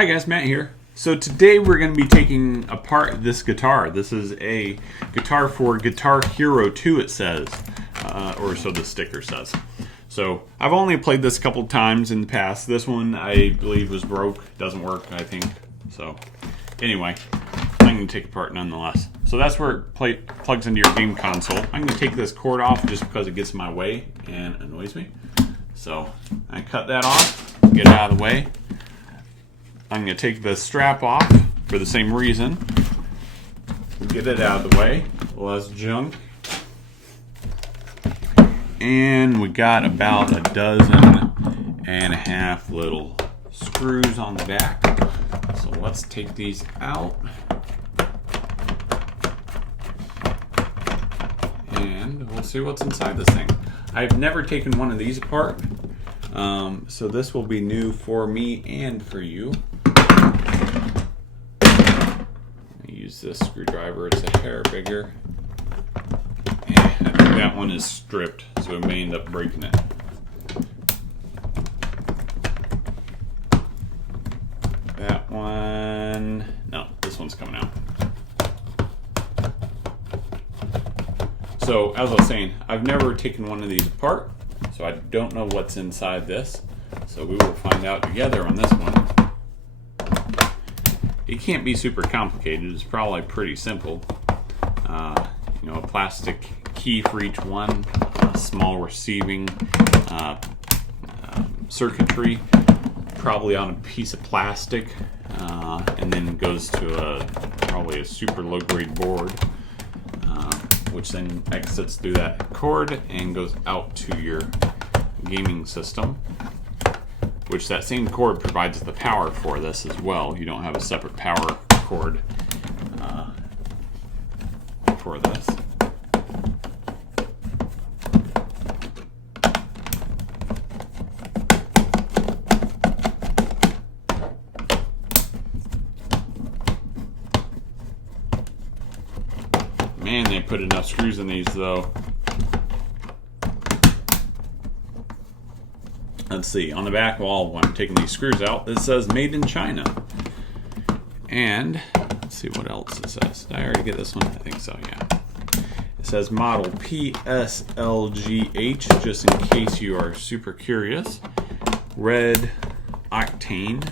Hi guys, Matt here. So today we're going to be taking apart this guitar. This is a guitar for Guitar Hero 2, it says, or so the sticker says. So I've only played this a couple times in the past. This one I believe was broke, doesn't work I think. So anyway, I'm going to take it apart nonetheless. So that's where it plugs into your game console. I'm going to take this cord off just because it gets in my way and annoys me. So I cut that off, get it out of the way. I'm going to take the strap off for the same reason. Get it out of the way. Less junk. And we got about a dozen and a half little screws on the back. So let's take these out. And we'll see what's inside this thing. I've never taken one of these apart. So this will be new for me and for you. Use this screwdriver, it's a hair bigger. And I think that one is stripped, so we may end up breaking it. That one, no, this one's coming out. So as I was saying, I've never taken one of these apart, so I don't know what's inside this. So we will find out together on this one. It can't be super complicated. It's probably pretty simple. A plastic key for each one, a small receiving circuitry, probably on a piece of plastic, and then goes to probably a super low-grade board, which then exits through that cord and goes out to your gaming system. Which that same cord provides the power for this as well. You don't have a separate power cord for this. Man, they put enough screws in these though. Let's see, on the back wall, when I'm taking these screws out, it says made in China. And let's see what else it says. Did I already get this one? I think so, yeah. It says model PSLGH, just in case you are super curious. Red Octane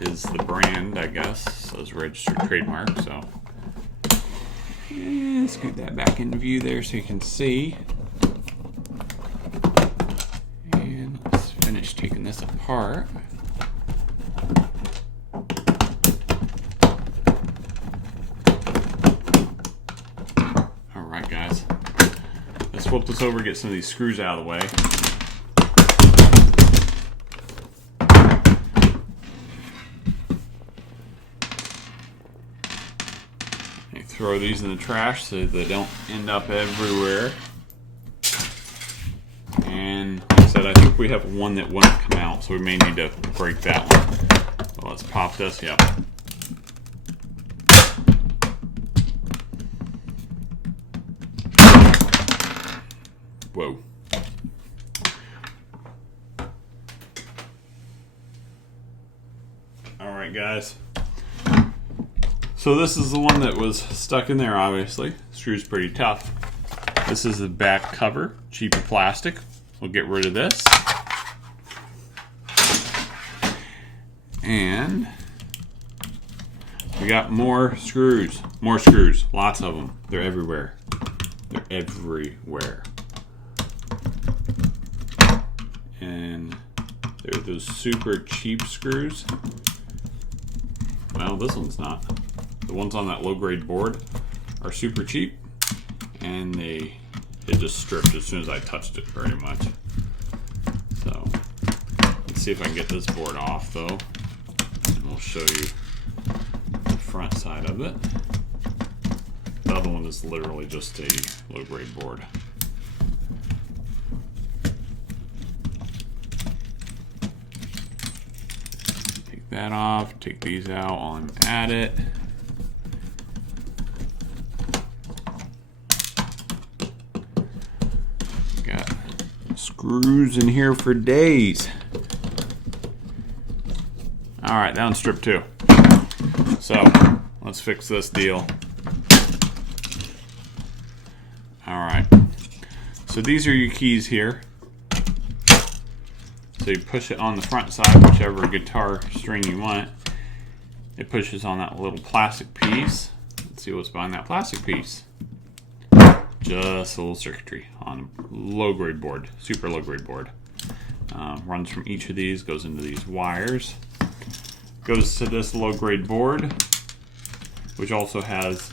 is the brand, I guess. It says registered trademark, so. Let's get that back in view there so you can see. Finish taking this apart. Alright guys, let's flip this over, get some of these screws out of the way. I throw these in the trash so they don't end up everywhere. And like I said, I think we have one that wouldn't come out, so we may need to break that one. So let's pop this, yep. Whoa. Alright guys. So this is the one that was stuck in there, obviously. Screw's pretty tough. This is the back cover, cheaper plastic. We'll get rid of this. And we got more screws. More screws. Lots of them. They're everywhere. They're everywhere. And they're those super cheap screws. Well, this one's not. The ones on that low-grade board are super cheap. And it just stripped as soon as I touched it, very much. So let's see if I can get this board off though, and we'll show you the front side of it. The other one is literally just a low-grade board. Take that off, take these out while I'm at it. Got screws in here for days. Alright, that one's stripped too. So, let's fix this deal. Alright. So these are your keys here. So you push it on the front side, whichever guitar string you want. It pushes on that little plastic piece. Let's see what's behind that plastic piece. Just a little circuitry on a low-grade board, super low-grade board. Runs from each of these, goes into these wires. Goes to this low-grade board, which also has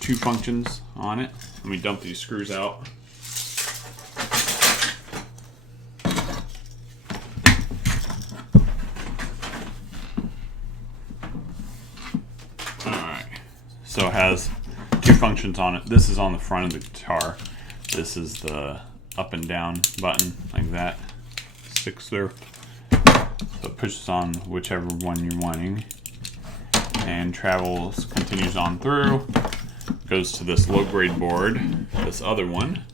2 functions on it. Let me dump these screws out. Alright, so it has 2 functions on it. This is on the front of the guitar. This is the up and down button, like that. Sticks through. So it pushes on whichever one you're wanting. And continues on through. Goes to this low-grade board, this other one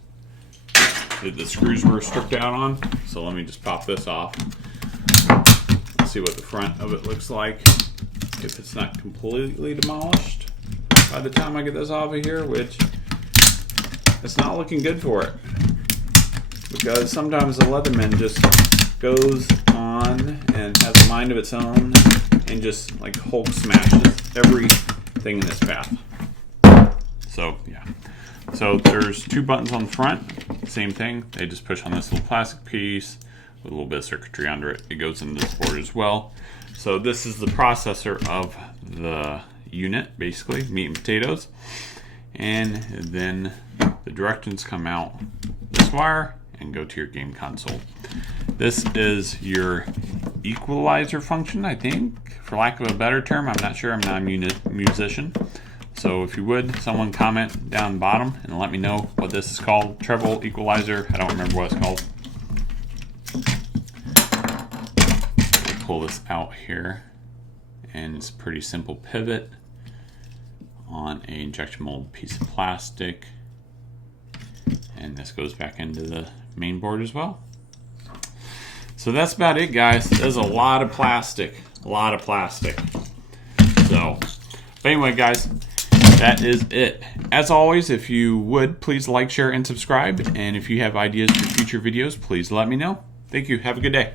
that the screws were stripped out on. So let me just pop this off. Let's see what the front of it looks like. If it's not completely demolished by the time I get this off of here, which it's not looking good for it. Because sometimes the Leatherman just goes on and has a mind of its own and just like Hulk smashes everything in its path. So yeah, so there's 2 buttons on the front, same thing. They just push on this little plastic piece with a little bit of circuitry under it. It goes into this board as well. So this is the processor of the unit, basically, meat and potatoes. And then the directions come out this wire and go to your game console. This is your equalizer function, I think, for lack of a better term. I'm not sure, I'm not a musician. So if you would, someone comment down the bottom and let me know what this is called. Treble equalizer, I don't remember what it's called. Pull this out here, and it's a pretty simple pivot on an injection molded piece of plastic. And this goes back into the main board as well. So that's about it, guys. There's a lot of plastic. A lot of plastic. So, but anyway, guys, that is it. As always, if you would, please like, share, and subscribe. And if you have ideas for future videos, please let me know. Thank you. Have a good day.